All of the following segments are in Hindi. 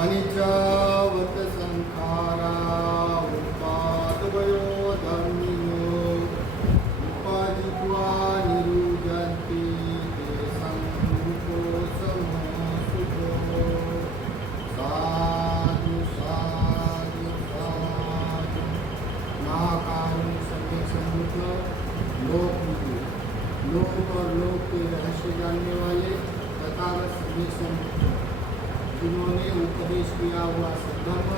अनिचावत संखारा उत्पादवयो धर्मियो उपाजित्वा निरुजन्ति ते संरूपो समोसुतो साधु साधु साधु। महाकारुण सत्य समुद्र लोक लोक और लोक के रहस्य जानने वाले तथागत सत्य समुद्र जिन्होंने उपदेश किया हुआ सद्धर्म,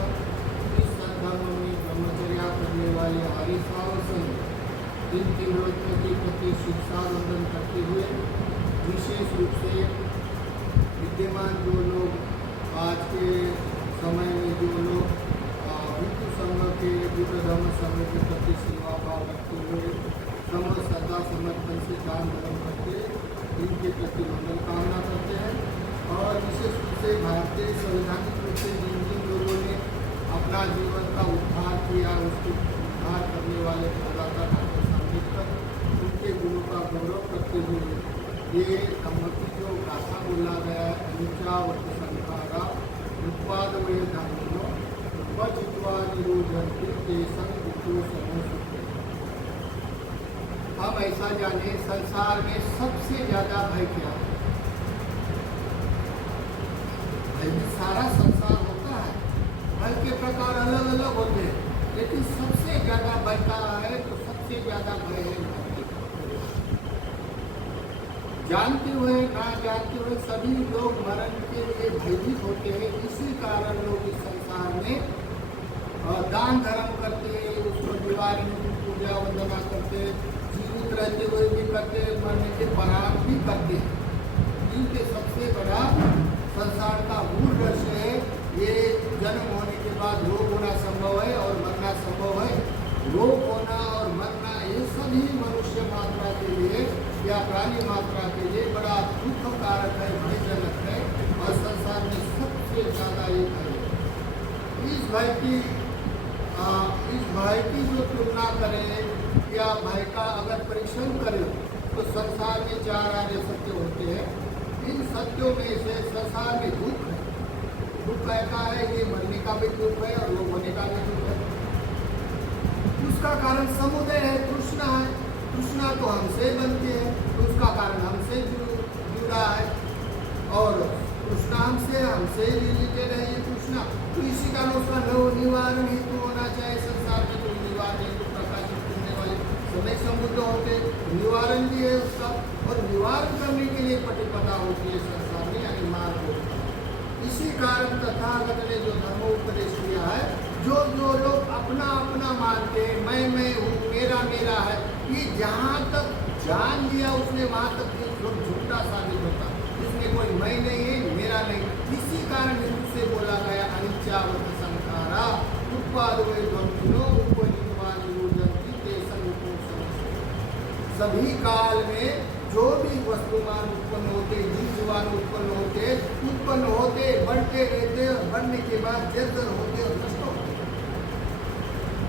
इस सद्धर्म में ब्रह्मचर्या करने वाले हरिश्राव संघ इन तीव्रता के प्रति शिक्षा वंदन करते हुए विशेष रूप से विद्यमान जो लोग आज के समय में जो लोग हिंदू संघ के बुद्ध धर्म संघ के प्रति सेवा भाव रखते हुए समझ श्रद्धा समर्पण से दान धर्म करते इनके प्रति मंगल कामना करते हैं। और विशेष रूप से भारतीय संवैधानिक रूप से जिन जिन लोगों ने अपना जीवन का उद्धार किया उसको उद्धार करने वाले प्रदाता डॉक्टर अम्बेडकर उनके गुणों का गौरव करते हुए ये सम्मति जो गाथा बोला गया है अनिचावत संखारा उत्पादवय धर्मिनो उपजित्वा निरोधन्ति ते संरूपो समोसुते। हम ऐसा जाने संसार में सबसे ज्यादा भय क्या है? भय में सारा संसार होता है, भय के प्रकार अलग अलग होते हैं, लेकिन सबसे ज्यादा भय का है तो सबसे ज्यादा भय है मृत्यु। जानते हुए ना जानते हुए सभी लोग मरण के लिए भयभीत होते हैं। इसी कारण लोग इस संसार में दान धर्म करते हैं, उसको निवारण पूजा वंदना करते, जीवित रहते हुए भी करते, मरने के बाद भी करते हैं। इनके सबसे बड़ा संसार का मूल रहस्य है ये जन्म होने के बाद रोग होना संभव है और मरना संभव है। रोग होना और मरना ये सभी मनुष्य मात्रा के लिए या प्राणी मात्रा के लिए बड़ा दुख कारक है, भयजनक है और संसार में सबसे ज्यादा ये भय है। इस भय की जो तुलना करें या भय का अगर परीक्षण करें तो संसार में चार आर्य सत्य होते हैं। इन सत्यों में से संसार में दुख है। दुख कहता है ये मरने का भी दुख है और लोग होने का भी दुख है। उसका कारण समुदय है, तृष्णा है। तृष्णा तो हमसे बनती है, उसका कारण हमसे जुड़ा है और तृष्णा हमसे रिलेटेड है ये तृष्णा। तो इसी कारण उसका निवारण हेतु होना चाहिए। संसार में कोई निवारण हेतु प्रकाशित करने वाले समय समुद्र होते, निवारण भी है उसका और निवारण करने के लिए पटिपदा होती है संसार में, यानी मार्ग होता है। इसी कारण तथागत ने जो धर्मोपदेश किया है, जो जो लोग अपना अपना मानते हैं, मैं हूँ, मेरा मेरा है, ये जहाँ तक जान लिया उसने वहाँ तक लोग झूठा साबित होता। इसमें कोई मैं नहीं है, मेरा नहीं। इसी कारण हिंदू से बोला गया अनिचावत संखारा उत्पादवय धर्मिनो उपजित्वा निरोधन्ति ते संरूपो समोसुते। सभी काल में जो भी वस्तुमान उत्पन्न होते, जीवान उत्पन्न होते, बढ़ते रहते और बढ़ने के बाद जर्जर होते और नष्ट होते।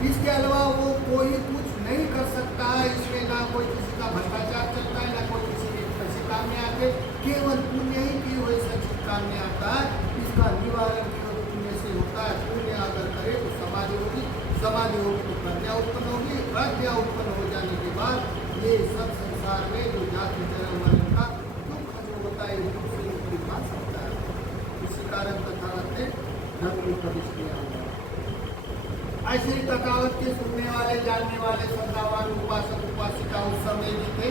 इसके अलावा वो कोई कुछ नहीं कर सकता है। इसमें ना कोई किसी का भ्रष्टाचार चलता है, ना कोई किसी के किसी काम में आते, केवल पुण्य ही की वजह से काम में आता है। इसका निवारण केवल पुण्य से होता है। पुण्य अगर करे तो समाधि होगी, समाधि होगी तो प्रज्ञा उत्पन्न होगी, प्रज्ञा उत्पन्न हो जाने के बाद ये सब संसार में जो जाति जन्म मरण का दुख जो होता है उससे मुक्ति पा सकता है। इसी कारण तथागत ने धर्म में प्रवेश किया हुआ। ऐसे ही तथागत के सुनने वाले जानने वाले श्रद्धावान उपासक उपासिका उस समय भी थे।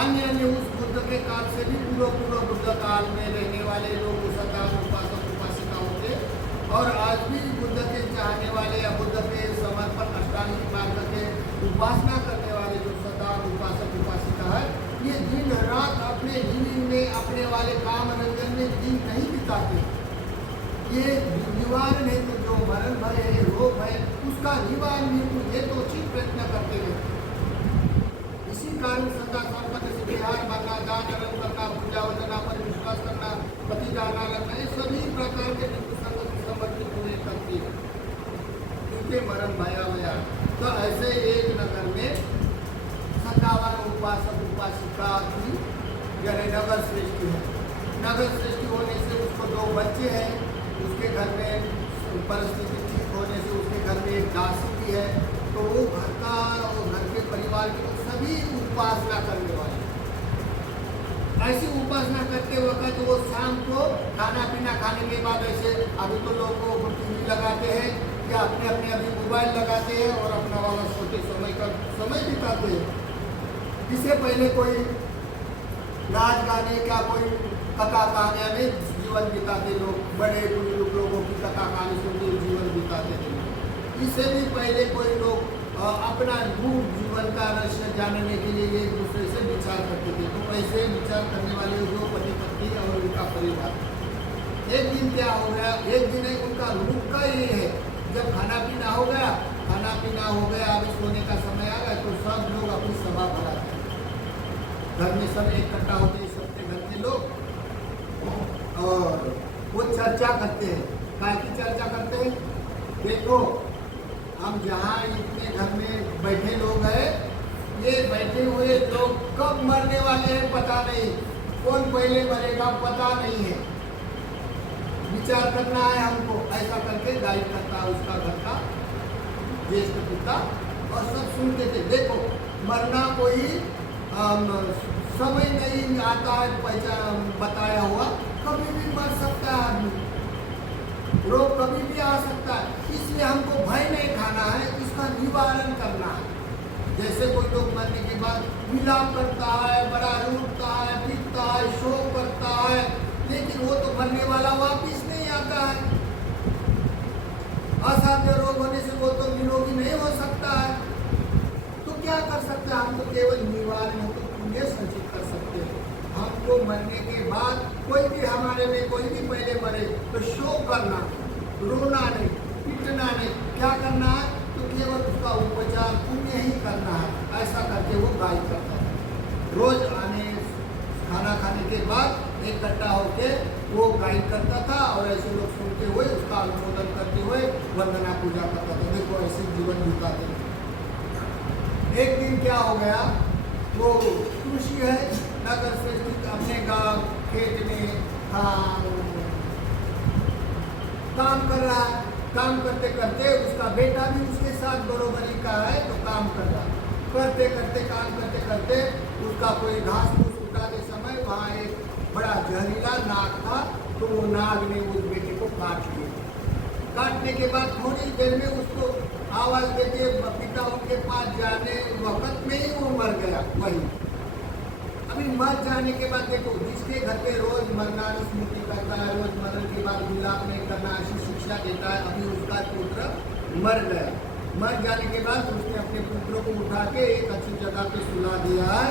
अन्य उस बुद्ध के काल से भी पूर्व बुद्ध काल में रहने वाले लोग श्रद्धावान उपासक उपासिका होते और आज भी बुद्ध के चाहने वाले या बुद्ध के समर्पण अष्टांगिक मार्ग के उपासना करने वाले जो श्रद्धावान उपासक उपासिका है, ये दिन रात अपने जीवन में अपने वाले काम रंजन में दिन नहीं बिताते। ये निवारण हेतु जो मरण भय है, रोग है, उसका निवारण हेतु ये तो उचित प्रयत्न करते रहते। इसी कारण श्रद्धा संपत्ति से बिहार भरना, दान धर्म करना, पूजा वंदना पर विश्वास करना, पति जाना रखना, ये सभी प्रकार के हिंदू संघ की सम्मति पूरे करती है। क्योंकि मरण भया तो ऐसे एक नगर में श्रद्धावान उपासक उपासिका की यानी नगर श्रेष्ठी है। नगर श्रेष्ठी होने से उसको 2 बच्चे हैं। उसके घर में परिस्थिति ठीक होने से उसके घर में एक दासी भी है, तो वो घर के परिवार के लोग सभी उपासना करने वाले। ऐसी उपासना करते वक्त वो शाम को खाना पीना खाने के बाद ऐसे, अभी तो लोग टीवी लगाते हैं या अपने अपने अभी मोबाइल लगाते हैं और अपना वाला छोटे समय बिताते हैं। इससे पहले कोई नाच गाने का कोई कथा कहानियाँ में जीवन बिताते लोग, बड़े बुजुर्ग लोगों की कथा कहानी सुनते जीवन बिताते थे। इससे भी पहले कोई लोग अपना मूल जीवन का रहस्य जानने के लिए एक दूसरे से विचार करते थे। तो ऐसे विचार करने वाले जो पति पत्नी और उनका परिवार, एक दिन क्या हो गया, एक दिन उनका रूप का ये है, जब खाना पीना हो गया, अभी सोने का समय आ गया, तो सब लोग अपनी सभा भराते हैं। घर में सब इकट्ठा होते हैं, सबके घर के लोग, और वो चर्चा करते हैं। क्या की चर्चा करते हैं? देखो, हम जहाँ इतने घर में बैठे लोग हैं, ये बैठे हुए लोग कब मरने वाले हैं पता नहीं, कौन पहले मरेगा पता नहीं है, विचार करना है हमको। ऐसा करके गाइड करता है उसका घर का ज्येष्ठ पिता, और सब सुनते थे। देखो, मरना कोई समय नहीं आता है पहचान बताया हुआ, कभी भी मर सकता है आदमी, रोग कभी भी आ सकता है, इसलिए हमको भय नहीं खाना है, इसका निवारण करना है। जैसे कोई लोग मरने के बाद विलाप करता है, बड़ा रोता है, पीटता है, शोक करता है, लेकिन वो तो मरने वाला वापिस नहीं आता है। असाध्य रोग होने से वो तो निरोगी नहीं हो सकता है। तो क्या कर सकते हैं? हम तो केवल निवारण, हम तो पुण्य संचित कर सकते हैं। हमको मरने के बाद कोई भी हमारे में कोई भी पहले मरे तो शोक करना, रोना नहीं, पीटना नहीं, क्या करना है? तो केवल उसका उपचार पुण्य ही करना है। ऐसा करके वो गाइड करता है। रोज खाना खाने के बाद इकट्ठा होके वो गाइड करता था, और ऐसे लोग सुनते हुए उसका अनुमोदन करते हुए वंदना पूजा करता था। देखो, ऐसे जीवन बिताते थे। एक दिन क्या हो गया, वो कृषि है, नगर से अपने गांव खेत में काम कर रहा है। काम करते करते उसका बेटा भी उसके साथ बरोबरी का है, तो काम कर रहा है। काम करते करते उसका कोई घास फूस उठाते समय वहाँ एक बड़ा जहरीला नाग था, तो वो नाग ने उस बेटे को काट लिया। काटने के बाद थोड़ी देर में उसको आवाज देके पिता उनके पास जाने वक्त में ही वो मर गया। वही अभी मर जाने के बाद देखो, जिसके घर पे रोज मरना स्मृति करता है, रोज मरण के बाद विलाप नहीं करना, ऐसी शिक्षा देता है। अभी उसका पुत्र मर गया। मर जाने के बाद उसने अपने पुत्रों को उठा के एक अच्छी जगह पे सुला दिया है।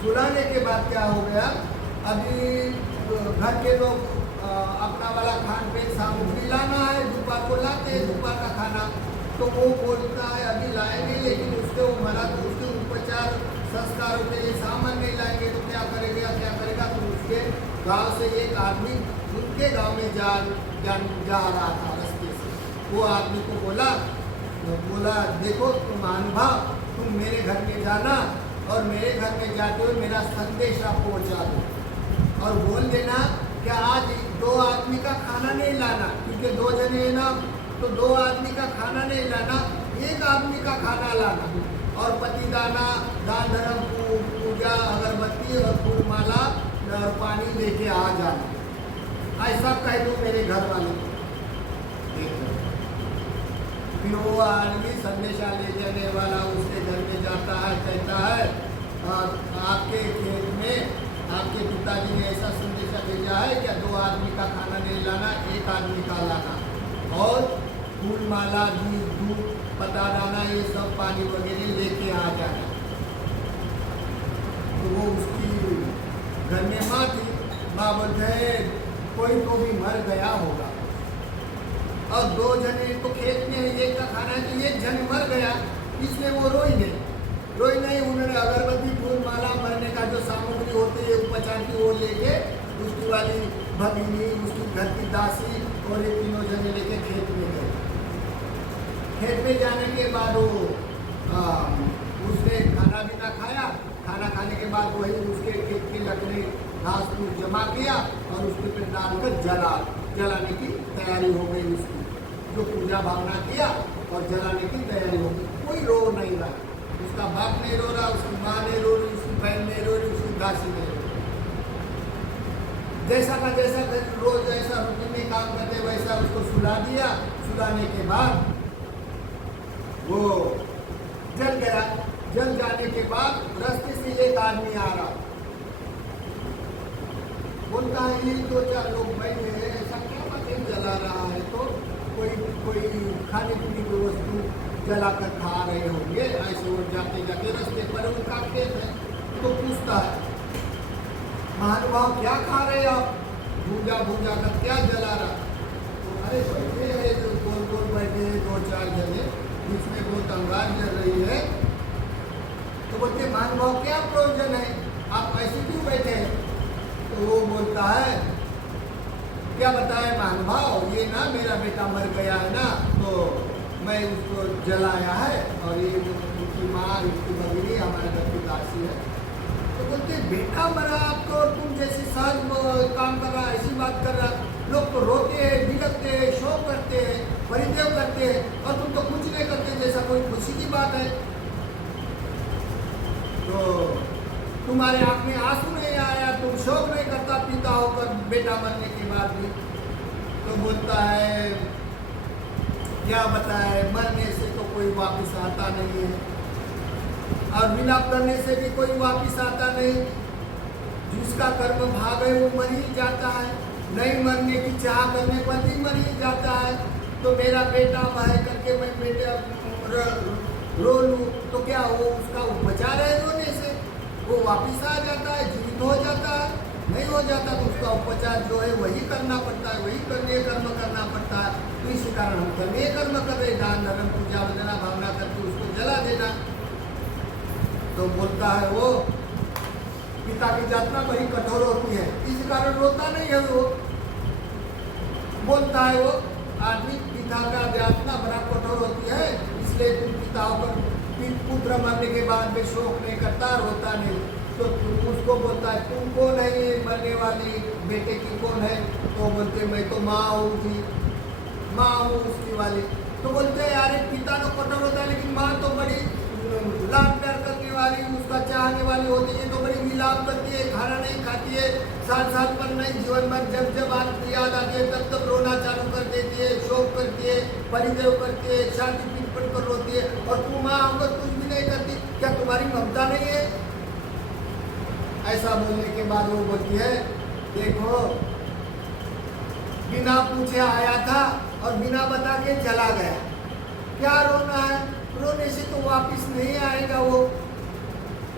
सुलाने के बाद क्या हो गया, अभी घर के लोग अपना वाला खान पे सामग्री लाना है, दोपहर को लाते हैं दोपहर का खाना, तो वो बोलता है अभी लाएंगे, लेकिन उसके वो मरा तो उसके उपचार संस्कारों के लिए सामान नहीं लाएंगे तो क्या करेगा। तो उसके गांव से एक आदमी उनके गांव में जा रहा था रास्ते से। वो आदमी को बोला देखो तुम अनुभव, तुम मेरे घर में जाना और मेरे घर में जाते हुए मेरा संदेशा पहुंचा दो, और बोल देना कि आज 2 आदमी का खाना नहीं लाना, क्योंकि 2 जने हैं ना, तो 2 आदमी का खाना नहीं लाना, 1 आदमी का खाना लाना, और पतिदाना, दान धर्म, पूजा, अगरबत्ती और फूल माला और पानी लेके आ जाना। ऐसा कह दो मेरे घर वाले को। फिर वो आदमी संदेशा ले जाने वाला उसके घर में जाता है, कहता है आपके खेत में आपके पिताजी ने ऐसा संदेशा भेजा है क्या, 2 आदमी का खाना नहीं लाना, 1 आदमी का लाना, और फूल माला, दूध, पता डाना, ये सब पानी वगैरह लेके आ जाना। तो वो उसकी घर में माँ थी, माँ बोलते कोई तो भी मर गया होगा, और 2 जने तो खेत में 1 का खाना है, तो 1 जन मर गया, इसलिए वो रोई नहीं। उन्होंने अगरबत्ती, फूल माला, मरने का जो सामग्री होती है उपचार की, वो लेके उसकी वाली भगिनी, उसकी घर की दासी और ये 3 जने लेके खेत में गए। खेत में जाने के बाद वो उसने खाना भी ना खाया। खाना खाने के बाद वही उसके खेत की लकड़ी घास फूस जमा किया और उसके पे डालकर जला जलाने की तैयारी हो गई उसकी, जो पूजा भावना किया और जलाने की तैयारी हो गई। कोई रो नहीं रहा, उसका बाप नहीं रो रहा, उसकी माँ नहीं रो रही, उसकी बहन नहीं रो रही, उसकी दासी नहीं रो रही। जैसा का जैसा रोज जैसा रूटीन में काम करते वैसा उसको सुला दिया। सुलाने के बाद वो जल गया। जल जाने के बाद रास्ते से एक आदमी आ रहा, बोलता है ये 2-4 लोग बैठे हैं, ऐसा क्या बात जला रहा है, तो कोई खाने पीने की वस्तु जलाकर खा रहे होंगे। ऐसे वो जाते जाते रास्ते पर उनका खेत है, तो पूछता है महानुभाव क्या खा रहे आप, भूजा भूजा कर क्या जला रहा। तो अरे बैठे है जो गोल गोल बैठे हैं 2-4 जने, बीच में बहुत अंगार जल रही है। तो बोलते महानुभाव क्या प्रयोजन है, आप ऐसे क्यों बैठे हैं। तो वो बोलता है क्या बताए महानुभाव, ये ना मेरा बेटा मर गया है ना, तो मैं उसको जलाया है, और ये उसकी माँ उसकी भगिनी हमारे घर की दासी है। तो बोलते बेटा मरा आपको, और तुम जैसे सहज काम कर रहा, ऐसी बात कर रहा। लोग तो रोते हैं, बिलखते हैं, शोक करते हैं, परिदेव करते हैं, और तुम तो कुछ नहीं करते जैसा कोई खुशी की बात है। तो तुम्हारे आँख में आंसू नहीं आया, तुम शोक नहीं करता पिता होकर बेटा मरने के बाद भी। तो बोलता है क्या बताए, मरने से तो कोई वापस आता नहीं है, और विलाप करने से भी कोई वापस आता नहीं। जिसका कर्म भाग है वो मर ही जाता है, नहीं मरने की चाह करने पर भी मर ही जाता है। तो मेरा बेटा वह करके मैं बेटा रो लूँ तो क्या वो उसका उपचार है रोने से, वो वापिस आ जाता है, जीवित हो जाता है। नहीं हो जाता तो उसका उपचार जो है वही करना पड़ता है, वही कर्म करना पड़ता है। तो इसी कारण हम कर्म कर रहे, दान धर्म पूजा वंदना भावना करके उसको जला देना। तो बोलता है वो पिता की यातना बड़ी कठोर होती है, इस कारण रोता नहीं है वो। बोलता है वो आदमी पिता का यातना बड़ा कठोर होती है, इसलिए तुम पिताओं पर पुत्र मरने के बाद में शोक नहीं करता, रोता नहीं। तो उसको बोलता है तुम कौन है ये मरने वाली बेटे की कौन है। तो बोलते मैं तो माँ हूँ जी, माँ हूँ उसकी वाली। तो बोलते हैं यार पिता तो कठोर होता है, लेकिन माँ तो बड़ी लाड प्यार करने वाली, उसका चाहने वाली होती है, तो बड़ी विलाप करती है, खाना नहीं खाती है, साथ पर नहीं, जीवन भर जब जब आपकी याद आती है तब तब रोना चालू कर देती है, शोक करती है, परिदेव करती है, शांति पीट कर रोती है। और तुम माँ होकर कुछ भी नहीं करती, क्या तुम्हारी ममता नहीं है। ऐसा बोलने के बाद वो बोलती है देखो बिना पूछे आया था और बिना बता के चला गया, क्या रोना है, रोने से तो वापिस नहीं आएगा वो।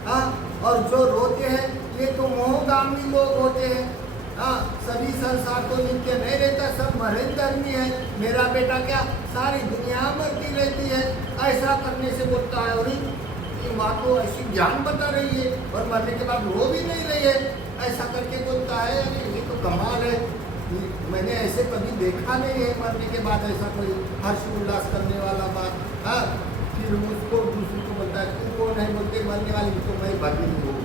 हाँ, और जो रोते हैं ये तो मोहगामी लोग होते हैं। हाँ, सभी संसार तो नित्य नहीं रहता, सब मरणधर्मी है। मेरा बेटा क्या सारी दुनिया मरती रहती है, ऐसा करने से बोलता है। और ये माँ तो ऐसी ज्ञान बता रही है और मरने के बाद रो भी नहीं रही है, ऐसा करके बोलता है अरे ये तो कमाल है, मैंने ऐसे कभी देखा नहीं है मरने के बाद ऐसा कोई हर्ष उल्लास करने वाला बात। हाँ, फिर उसको दूसरे को बोलता है तू कौन है, बोलते मरने वाली तो मैं भगिनी हूँ,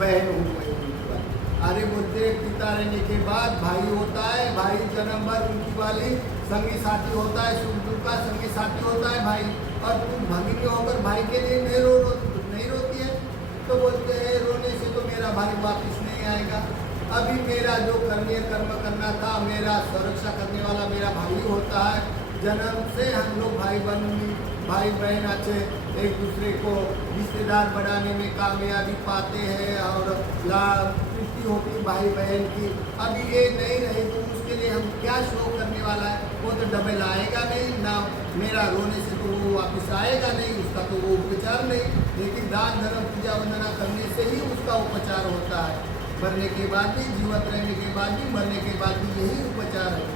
बहन हूँ मैं उनकी वाली। अरे बोलते पिता रहने के बाद भाई होता है, भाई जन्म भर उनकी वाली संगी साथी होता है, सुख दुख का संगी साथी होता है भाई, और तुम भगिनी होकर भाई के लिए नहीं रोती है। तो बोलते हैं रोने से तो मेरा भाई वापिस नहीं आएगा, अभी मेरा जो कर्म करना था, मेरा सुरक्षा करने वाला मेरा भाई होता है। जन्म से हम लोग भाई बहन अच्छे एक दूसरे को रिश्तेदार बनाने में कामयाबी पाते हैं और तृप्ति होती है भाई बहन की। अभी ये नहीं रही तो उसके लिए हम क्या शोक करने वाला है, वो तो डबल आएगा नहीं ना, मेरा रोने से तो वो वापस आएगा नहीं, उसका तो वो उपचार नहीं। लेकिन दान धर्म पूजा वंदना करने से ही उसका उपचार होता है, मरने के बाद भी, जीवित रहने के बाद भी, मरने के बाद भी यही उपचार है।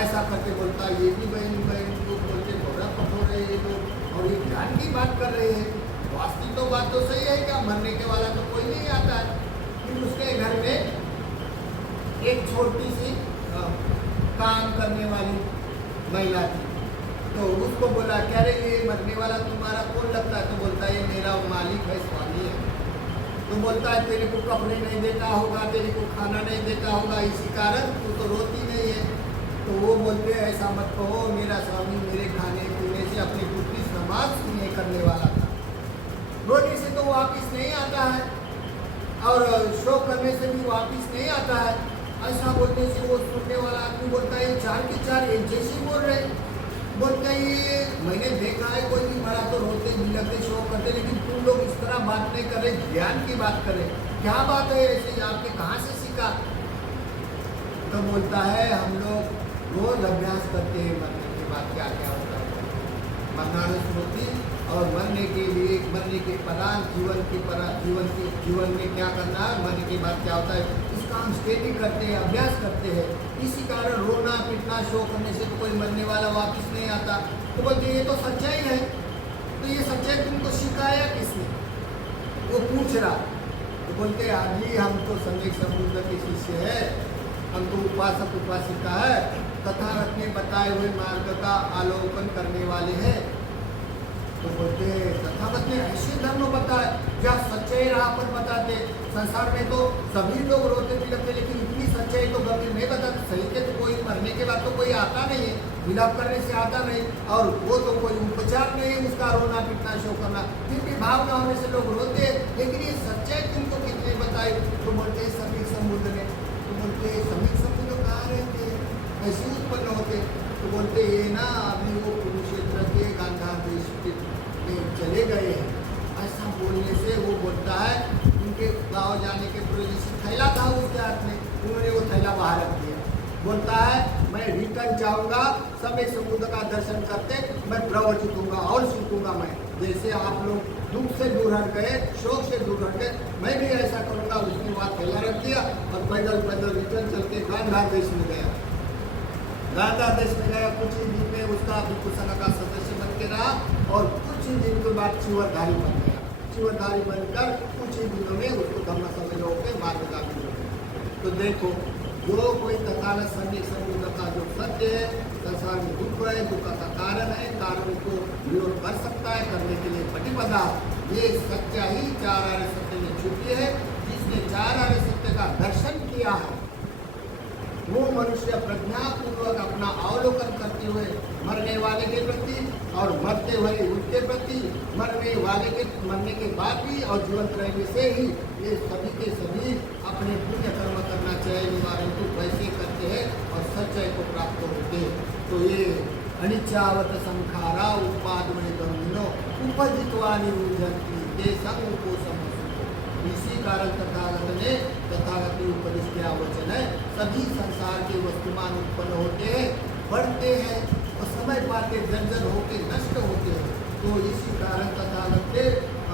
ऐसा करके बोलता है ये भी बहन को बोलते थोड़ा कठोर है ये लोग, और ये ज्ञान की बात कर रहे हैं। वास्तविक तो बात तो सही है, क्या मरने के वाला तो कोई नहीं आता है। फिर उसके घर में एक छोटी सी काम करने वाली महिला थी, तो उसको बोला क्या रे ये मरने वाला तुम्हारा कौन लगता है। तो बोलता है ये मेरा मालिक है, स्वामी है। तो बोलता है तेरे को कपड़े नहीं देता होगा, तेरे को खाना नहीं देता होगा, इसी कारण तू तो रोती नहीं है। तो वो बोलते हैं ऐसा मत कहो, मेरा स्वामी मेरे खाने पीने से अपनी पूरी समाज नहीं करने वाला था, रोने से तो वापिस नहीं आता है और शो करने से भी वापिस नहीं आता है। ऐसा बोलने से वो सुनने वाला आदमी बोलता है चार के चार एक जैसे बोल रहे, बोलते हैं ये मैंने देखा है कोई भी मरा तो रोते बिलखते शो करते, लेकिन तुम लोग इस तरह बात नहीं कर रहे, ज्ञान की बात करें, क्या बात है ऐसे, आपने कहाँ से सीखा? तो बोलता है हम लोग रोज अभ्यास करते हैं मरने के बाद क्या क्या होता है, मरणानुस्मृति और मरने के लिए, मरने के परान जीवन में क्या करना है, मरने के बाद क्या होता है, इसका हम स्टडी करते हैं, अभ्यास करते हैं। इसी कारण रोना पीटना शो करने से तो कोई मरने वाला वापस नहीं आता। तो बोलते ये तो सच्चाई है, तो ये सच्चाई तुमको सिखाया किसने? वो पूछ रहा। तो बोलते हाजी हम तो सम्यक समुद्र के शिष्य है, हम तो उपासक उपासिका है, तथागत ने बताए हुए मार्ग का आलोकन करने वाले हैं। तो बोलते तथागत ने ऐसे धर्म बताए क्या सच्चाई राह पर बताते? संसार में तो सभी लोग रोते बिलखते, लेकिन इतनी सच्चाई तो गंभीर नहीं बताते। सही के तो कोई मरने के बाद तो कोई आता नहीं है, विलाप करने से आता नहीं, और वो तो कोई उपचार नहीं है उसका रोना पीटना शो करना, फिर भी भावना होने से लोग रोते, लेकिन ये सच्चाई तुमको कितने बताई? तो बोलते सम्यक समुद्र ने। तो बोलते सम्यक समुद्र कहाँ रहते, कैसे उत्पन्न होते? तो बोलते ये ना अभी वो कुरुक्षेत्र के गांधार देश में चले गए हैं। ऐसा बोलने से वो बोलता है उनके गाँव जाने के पूर्व जैसे थैला था उसके हाथ में, उन्होंने वो थैला बाहर रख दिया। बोलता है मैं रिटर्न जाऊंगा, सम्यक समुद्र का दर्शन करते मैं प्रवचित दूंगा और सीखूंगा। मैं जैसे आप लोग दुख से दूर हट गए, शोक से दूर हट गए, मैं भी ऐसा करूंगा। उसके बाद थैला रख दिया और पैदल पैदल रिटर्न चल के गांधार देश में गया। गांधार देश में गया, कुछ ही दिन में उसका भिक्षु संघ का सदस्य बन के रहा और कुछ ही दिन के बाद चिवरधारी बन गया। चिवरधारी बनकर कुछ ही दिनों में उसको धम्म संग्रह होकर मार्गगामी हो गया। तो देखो जो कोई तथागत सम्यक समुद्र का जो सत्य है, संसार में दुख है, दुख का कारण है, कारण को विरोध कर सकता है, करने के लिए प्रतिपदा, ये सत्य ही चार आर्य सत्य में छुपी है। जिसने चार आर्य सत्य का दर्शन किया है वो मनुष्य प्रज्ञापूर्वक अपना अवलोकन करते हुए मरने वाले के प्रति और मरते हुए उनके प्रति, मरने वाले के मरने के बाद भी और जीवंत रहने से ही ये सभी के सभी अपने पुण्य कर्म करना चाहिए, निवारण को वैसे करते हैं और सच्चाई को प्राप्त होते हैं। तो ये अनिचावत संखारा उपादमय गम्भिनो उपजित्वा निरुद्धन्ति ते संग को समझो। इसी कारण तथागत उपदेश के वचन है, सभी संसार के वस्तुमान उत्पन्न होते हैं, बढ़ते हैं और समय पाते जर्जर होकर नष्ट होते हैं। तो इसी कारण तथागत के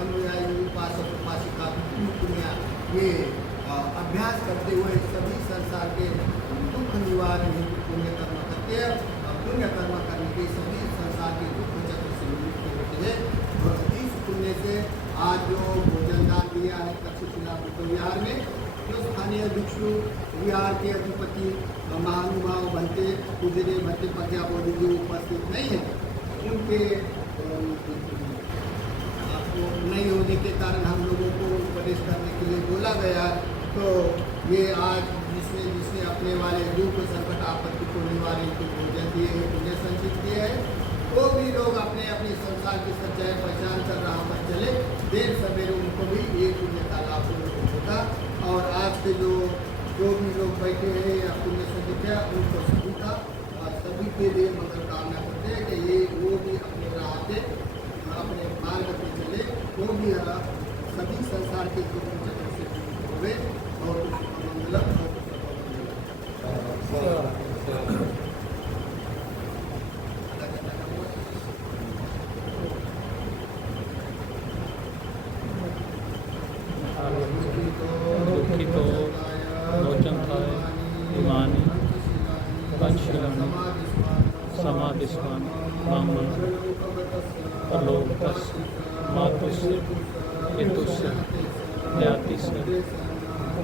अनुयायी उपासक उपासिका पुण्य ये अभ्यास करते हुए सभी संसार के दुख निवारण हेतु पुण्य कर्म करते हैं और पुण्य कर्म करने के सभी संसार के दुख चक्र से मुक्त होते हैं। और इस पुण्य से आज जो भोजन दान दिया है तक्षशिला बुद्ध विहार में, जो स्थानीय भिक्षु विहार के अधिपति महानुभाव बनते पूजने भट्टे प्रज्ञा बोधि जो उपस्थित नहीं है, उनके आपको नहीं होने के कारण हम लोगों को उपदेश करने के लिए बोला गया। तो ये आज जिसने अपने वाले दुख संकट आपत्ति को निवारण को भोजन दिए है, पुण्य संचित किए है, वो भी लोग अपने अपने संसार की सच्चाई पहचान कर रहा पर चले, देर सवेरे उनको भी ये पुण्य का लाभ होगा। और आज के जो भी लोग बैठे हैं या पुण्य संचित है उनको सभी का और सभी के लिए मंगल कामना करते हैं कि ये वो भी अपने राह पे अपने मार्ग पे चले, वो भी सभी संसार के दुख चक्र से मुक्त होवे। और मंगलम दुखितो लोचन थाय इमानी पंचशीलम समाधिस्वान ब्राह्मण परलोकस्य मातुस्य पितुस्य ज्ञातिस्य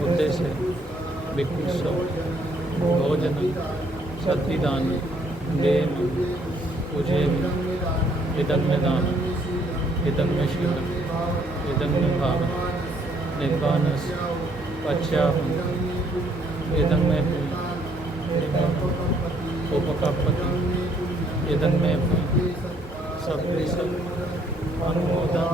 उद्देश्य भिक्षुस्य भोजन सद्विदान देम पूजेम इदं में दान इदं में शीलम इदं में भाव निब्बानस पश्चाहं इदं में उपकापति यदन में अपनी सबके सब अनुमोदन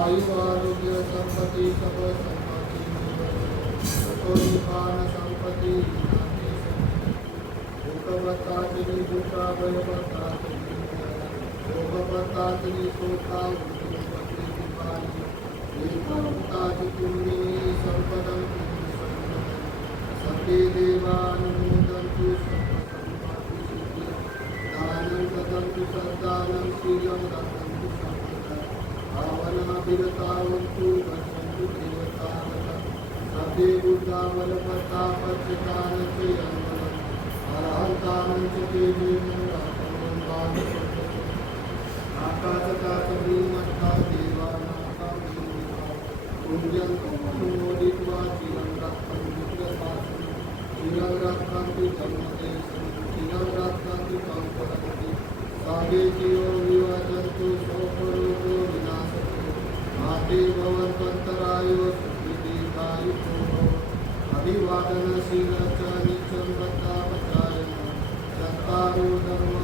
आयु आरोग्य संपत्ति सब संपत्ति भूकवत्ताचिनी भूका भयवत्ताचिनी भोगवत्ताचिनी शोका भूताचिनी संपदं सत्ये देवानुमोदन्तु दानं ददन्तु सद्दानं शीलं ददन्तु भावनाभिरतावन्तु गच्छन्तु देवतावता सत्ये बुद्धावलपत्ता पच्यकानच यन्मनम् अरहन्तानं च देवीमुरातमन्तानि आकाशकाशभूमत्ता देवानां पुण्यन्तं अनुमोदित्वा चिरं रक्षन्तु प्रशासनं चिरं रक्षन्तु धर्मदेशं चिरं रक्षन्तु संपदति सागे जीवो विवाचन्तु शोकरोगो विनाशतो माते भवन्तरायो सुखीदीर्घायुषो अभिवादनशील च नित्यं वत्तापचायन चत्तारो धर्म